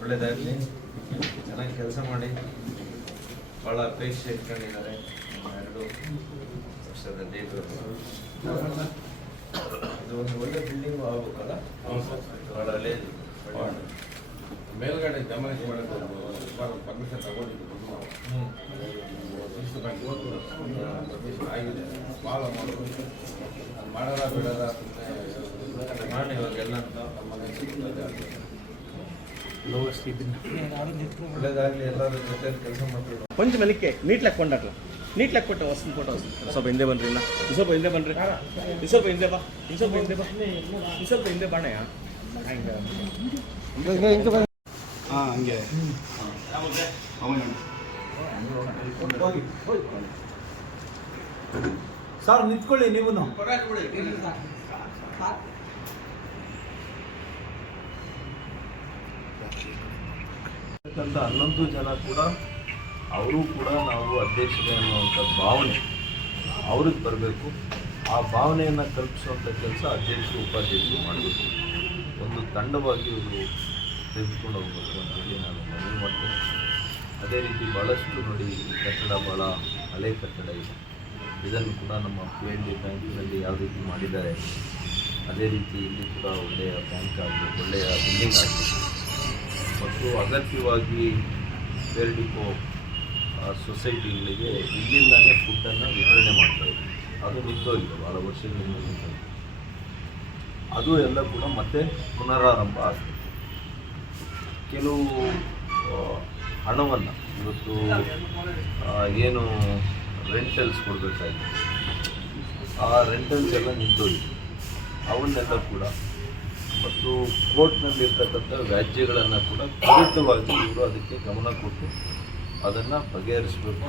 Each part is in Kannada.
ಒಳ್ಳೆಯದಾಗಲಿ, ಚೆನ್ನಾಗಿ ಕೆಲಸ ಮಾಡಿ. ಭಾಳ ಅಪೇಕ್ಷೆ ಇಟ್ಕೊಂಡಿದ್ದಾರೆ. 2 ವರ್ಷದ ಡೇಟು. ಇದು ಒಂದು ಒಳ್ಳೆ ಬಿಲ್ಡಿಂಗು ಆಗ್ಬೇಕಲ್ಲ. ಭಾಳ ಹಳೇದು. ಮೇಲ್ಗಡೆ ಗಮನಿಸಿ ಮಾಡೋದು ಪರ್ಮಿಷನ್ ತಗೊಂಡಿದ್ದು ಆಗಿದೆ. ಭಾಳ ಮಾಡೋದ ಬಿಡೋದ ಮಾಡಿ ಇವಾಗೆಲ್ಲ ಒಳ್ಳೇದಾಗಲಿ. ಎಲ್ಲರ ಜೊತೆ ಕೆಲಸ ಮಾಡ್ತೀವಿ. కొంచెం వెనక్కి నీట్లకు కొండ అట్లా నీట్లకు కొట్ట వస్తుంది ఫోటో వస్తుంది. ಸ್ವಲ್ಪ ಹಿಂದೆ ಬನ್ರಿ. ಇಲ್ಲ ಸ್ವಲ್ಪ ಹಿಂದೆ ಬನ್ರಿ. ಸ್ವಲ್ಪ ಹಿಂದೆ ಬಾ. ಸ್ವಲ್ಪ ಹಿಂದೆ ಬಾ. ಸ್ವಲ್ಪ ಹಿಂದೆ ಬಾಣಯ್ಯ. ಹಂಗೆ ಸರ್ ನಿಂತ್ಕೊಳ್ಳಿ ನೀವು. 11 ಜನ ಕೂಡ ಅವರು ಕೂಡ ನಾವು ಅಧ್ಯಕ್ಷರೇ ಅನ್ನುವಂಥ ಭಾವನೆ ಅವ್ರಿಗೆ ಬರಬೇಕು. ಆ ಭಾವನೆಯನ್ನು ಕಲ್ಪಿಸುವಂಥ ಕೆಲಸ ಅಧ್ಯಕ್ಷರು ಉಪಾಧ್ಯಕ್ಷರು ಮಾಡಬೇಕು. ಒಂದು ತಂಡವಾಗಿ ಇವರು ತೆಗೆದುಕೊಂಡು ಹೋಗಬೇಕು ಅಂತೇಳಿ ನಾನು ಮನವಿ ಮಾಡ್ತೇನೆ. ಅದೇ ರೀತಿ ಭಾಳಷ್ಟು ನೋಡಿ, ಈ ಕಟ್ಟಡ ಭಾಳ ಹಳೆ ಕಟ್ಟಡ ಇದೆ. ಇದನ್ನು ಕೂಡ ನಮ್ಮ PNB ಬ್ಯಾಂಕಿನಲ್ಲಿ ಯಾವ ರೀತಿ ಮಾಡಿದ್ದಾರೆ ಅದೇ ರೀತಿ ಇಲ್ಲಿ ಕೂಡ ಒಳ್ಳೆಯ ಬ್ಯಾಂಕ್ ಆಗಬೇಕು, ಒಳ್ಳೆಯ ಬಿಲ್ಡಿಂಗ್ ಆಗಬೇಕು. ಮತ್ತು ಅಗತ್ಯವಾಗಿ ಫೇರ್ ಡಿಪೋ ಸೊಸೈಟಿಗಳಿಗೆ ಇಲ್ಲಿಂದಲೇ ಫುಡ್ಡನ್ನು ವಿತರಣೆ ಮಾಡ್ತಾಯಿದ್ವಿ. ಅದು ನಿಂತೋಗಿದೆ, ಭಾಳ ವರ್ಷಗಳಿಂದ ನಿಂತೋಗಿದೆ. ಅದು ಎಲ್ಲ ಕೂಡ ಮತ್ತೆ ಪುನರಾರಂಭ ಆಗ್ತದೆ. ಕೆಲವು ಹಣವನ್ನು ಇವತ್ತು ಏನು ರೆಂಟಲ್ಸ್ ಕೊಡಬೇಕಾಗಿದೆ, ಆ ರೆಂಟಲ್ಸ್ ಎಲ್ಲ ನಿಂತೋಗಿದೆ. ಅವನ್ನೆಲ್ಲ ಕೂಡ ಮತ್ತು ಕೋರ್ಟ್ನಲ್ಲಿರ್ತಕ್ಕಂಥ ವ್ಯಾಜ್ಯಗಳನ್ನು ಕೂಡ ತ್ವರಿತವಾಗಿ ಇವರು ಅದಕ್ಕೆ ಗಮನ ಕೊಟ್ಟು ಅದನ್ನು ಬಗೆಹರಿಸಬೇಕು.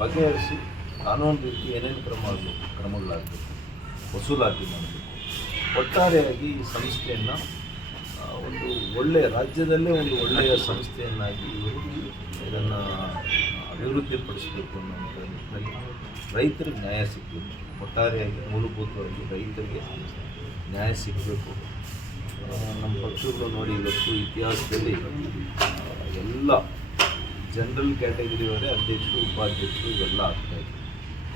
ಬಗೆಹರಿಸಿ ಕಾನೂನು ರೀತಿ ಏನೇನು ಕ್ರಮಗಳಾಗಬೇಕು, ವಸೂಲಾತಿ ಮಾಡಬೇಕು. ಒಟ್ಟಾರೆಯಾಗಿ ಈ ಸಂಸ್ಥೆಯನ್ನು ಒಂದು ಒಳ್ಳೆಯ ರಾಜ್ಯದಲ್ಲೇ ಒಂದು ಒಳ್ಳೆಯ ಸಂಸ್ಥೆಯನ್ನಾಗಿ ಇವರು ಇದನ್ನು ಅಭಿವೃದ್ಧಿಪಡಿಸಬೇಕು ಅನ್ನೋಂಥ ನಿಟ್ಟಿನಲ್ಲಿ ರೈತರಿಗೆ ನ್ಯಾಯ ಸಿಗಬೇಕು. ಒಟ್ಟಾರೆಯಾಗಿ ಮೂಲಭೂತವಾಗಿ ರೈತರಿಗೆ ನ್ಯಾಯ ಸಿಗಬೇಕು. ನಮ್ಮ ಪಕ್ಷಗಳು ನೋಡಿ, ಇವತ್ತು ಇತಿಹಾಸದಲ್ಲಿ ಎಲ್ಲ ಜನರಲ್ ಕ್ಯಾಟಗರಿಯವರೇ ಅಧ್ಯಕ್ಷರು, ಉಪಾಧ್ಯಕ್ಷರು ಇವೆಲ್ಲ ಆಗ್ತಾಯಿದೆ.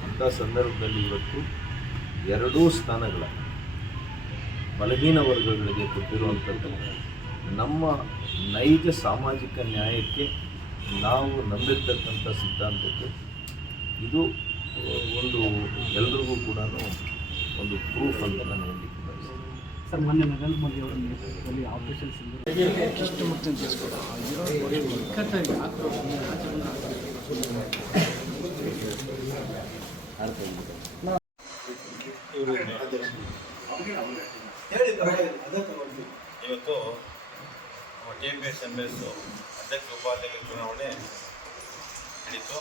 ಅಂಥ ಸಂದರ್ಭದಲ್ಲಿ ಇವತ್ತು 2 ಸ್ಥಾನಗಳ ಬಲಹೀನ ವರ್ಗಗಳಿಗೆ ಕೊಟ್ಟಿರುವಂಥದ್ದು ನಮ್ಮ ನೈಜ ಸಾಮಾಜಿಕ ನ್ಯಾಯಕ್ಕೆ ನಾವು ನಂಬಿರ್ತಕ್ಕಂಥ ಸಿದ್ಧಾಂತಕ್ಕೆ ಇದು ಒಂದು ಎಲ್ರಿಗೂ ಕೂಡ ಒಂದು ಪ್ರೂಫ್ ಅಂತ ನಾನು ಹೇಳಲಿಕ್ಕೆ ಬಯಸ್ತೇನೆ. ಸರ್, ಮೊನ್ನೆ ನರೇಂದ್ರ ಮೋದಿ ಅವರ ನೇತೃತ್ವದಲ್ಲಿ ಆಪರೇಷನ್ ಇಷ್ಟು ಮುಕ್ತ ಇವತ್ತು ನಮ್ಮ TMS MS ಅಧ್ಯಕ್ಷ ಉಪಾಧ್ಯಕ್ಷ ಚುನಾವಣೆ ನಡೀತು.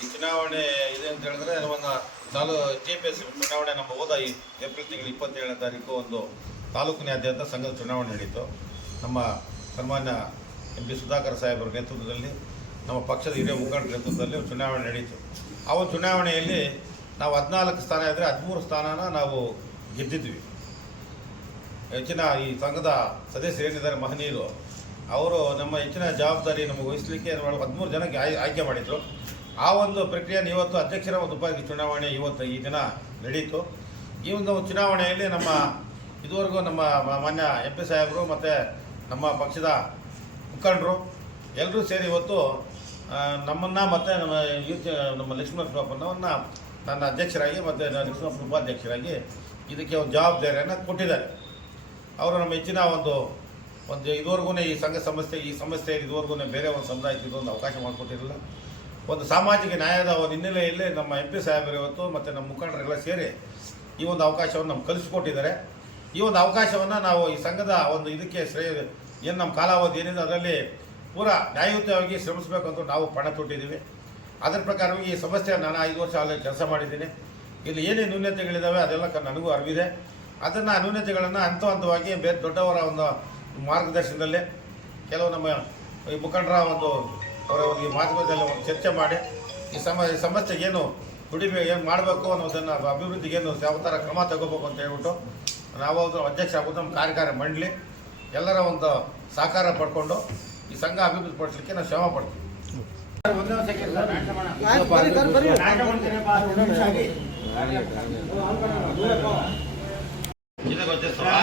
ಈ ಚುನಾವಣೆ ಇದೆ ಅಂತ ಹೇಳಿದ್ರೆ ಒಂದು TMS ಚುನಾವಣೆ ನಮ್ಮ ಹೋದ ಈ ಏಪ್ರಿಲ್ ತಿಂಗಳು 27ನೇ ತಾರೀಕು ಒಂದು ತಾಲೂಕಿನಾದ್ಯಂತ ಸಂಘದ ಚುನಾವಣೆ ನಡೀತು. ನಮ್ಮ ಸನ್ಮಾನ್ಯ MP ಸುಧಾಕರ್ ಸಾಹೇಬರ ನೇತೃತ್ವದಲ್ಲಿ, ನಮ್ಮ ಪಕ್ಷದ ಹಿರಿಯ ಮುಖಂಡರ ನೇತೃತ್ವದಲ್ಲಿ ಚುನಾವಣೆ ನಡೀತು. ಆ ಒಂದು ಚುನಾವಣೆಯಲ್ಲಿ ನಾವು 14 ಸ್ಥಾನ ಇದ್ದರೆ 13 ಸ್ಥಾನನ ನಾವು ಗೆದ್ದಿದ್ವಿ. ಹೆಚ್ಚಿನ ಈ ಸಂಘದ ಸದಸ್ಯರು ಏನಿದ್ದಾರೆ ಮಹನೀಯರು, ಅವರು ನಮ್ಮ ಹೆಚ್ಚಿನ ಜವಾಬ್ದಾರಿ ನಮಗೆ ವಹಿಸಲಿಕ್ಕೆ 13 ಜನಕ್ಕೆ ಆಯ್ಕೆ ಮಾಡಿದರು. ಆ ಒಂದು ಪ್ರಕ್ರಿಯೆಯನ್ನು ಇವತ್ತು ಅಧ್ಯಕ್ಷರ ಒಂದು ಉಪಾಧ್ಯಕ್ಷ ಚುನಾವಣೆ ಇವತ್ತು ಈ ದಿನ ನಡೀತು. ಈ ಒಂದು ಚುನಾವಣೆಯಲ್ಲಿ ನಮ್ಮ ಇದುವರೆಗೂ ನಮ್ಮ ಮಾನ್ಯ MP ಸಾಹೇಬರು ಮತ್ತು ನಮ್ಮ ಪಕ್ಷದ ಮುಖಂಡರು ಎಲ್ಲರೂ ಸೇರಿ ಇವತ್ತು ನಮ್ಮನ್ನು ಮತ್ತು ನಮ್ಮ ಲಕ್ಷ್ಮಣಪ್ಪನವ್ರನ್ನ ನನ್ನ ಅಧ್ಯಕ್ಷರಾಗಿ ಮತ್ತು ಲಕ್ಷ್ಮಣಪ್ಪ ಉಪಾಧ್ಯಕ್ಷರಾಗಿ ಇದಕ್ಕೆ ಒಂದು ಜವಾಬ್ದಾರಿಯನ್ನು ಕೊಟ್ಟಿದ್ದಾರೆ. ಅವರು ನಮ್ಮ ಹೆಚ್ಚಿನ ಒಂದು ಇದುವರೆಗೂ ಈ ಸಮಸ್ಯೆ ಇದುವರೆಗೂ ಬೇರೆ ಒಂದು ಸಮುದಾಯಕ್ಕೆ ಇದೊಂದು ಅವಕಾಶ ಮಾಡಿಕೊಟ್ಟಿರಲಿಲ್ಲ. ಒಂದು ಸಾಮಾಜಿಕ ನ್ಯಾಯದ ಒಂದು ಹಿನ್ನೆಲೆಯಲ್ಲಿ ನಮ್ಮ MP ಸಾಹೇಬರು ಇವತ್ತು ಮತ್ತು ನಮ್ಮ ಮುಖಂಡರೆಲ್ಲ ಸೇರಿ ಈ ಒಂದು ಅವಕಾಶವನ್ನು ನಮ್ಗೆ ಕಲಿಸಿಕೊಟ್ಟಿದ್ದಾರೆ. ಈ ಒಂದು ಅವಕಾಶವನ್ನು ನಾವು ಈ ಸಂಘದ ಒಂದು ಇದಕ್ಕೆ ಏನು ನಮ್ಮ ಕಾಲಾವಧಿ ಏನಿದೆ ಅದರಲ್ಲಿ ಪೂರಾ ನ್ಯಾಯಯುತವಾಗಿ ಶ್ರಮಿಸಬೇಕಂತ ನಾವು ಪಣ ತೊಟ್ಟಿದ್ದೀವಿ. ಅದರ ಪ್ರಕಾರವಾಗಿ ಈ ಸಮಸ್ಯೆ ನಾನು 5 ವರ್ಷ ಅಲ್ಲಿ ಕೆಲಸ ಮಾಡಿದ್ದೀನಿ. ಇಲ್ಲಿ ಏನೇ ನ್ಯೂನತೆಗಳಿದ್ದಾವೆ ಅದೆಲ್ಲ ನನಗೂ ಅರಿವಿದೆ. ಅದನ್ನು ನ್ಯೂನತೆಗಳನ್ನು ಹಂತವಾಗಿ ಬೇರೆ ದೊಡ್ಡವರ ಒಂದು ಮಾರ್ಗದರ್ಶನದಲ್ಲೇ ಕೆಲವು ನಮ್ಮ ಈ ಮುಖಂಡರ ಅವರ ಒಂದು ಮಾತುಕತೆಯಲ್ಲಿ ಒಂದು ಚರ್ಚೆ ಮಾಡಿ ಈ ಸಮಸ್ಯೆಗೆ ಏನು ಏನು ಮಾಡಬೇಕು ಅನ್ನೋದನ್ನು ಅಭಿವೃದ್ಧಿಗೇನು ಯಾವ ಥರ ಕ್ರಮ ತಗೋಬೇಕು ಅಂತ ಹೇಳ್ಬಿಟ್ಟು ನಾವು ಅಧ್ಯಕ್ಷ ಆಗೋದು ನಮ್ಮ ಕಾರ್ಯಕಾರಿ ಮಂಡಳಿ ಎಲ್ಲರ ಒಂದು ಸಹಕಾರ ಪಡ್ಕೊಂಡು ಈ ಸಂಘ ಅಭಿವೃದ್ಧಿ ಪಡಿಸಲಿಕ್ಕೆ ನಾವು ಶ್ರಮ ಪಡ್ತೀವಿ. ಇದು ಗೊತ್ತಿರ್ತವಾ?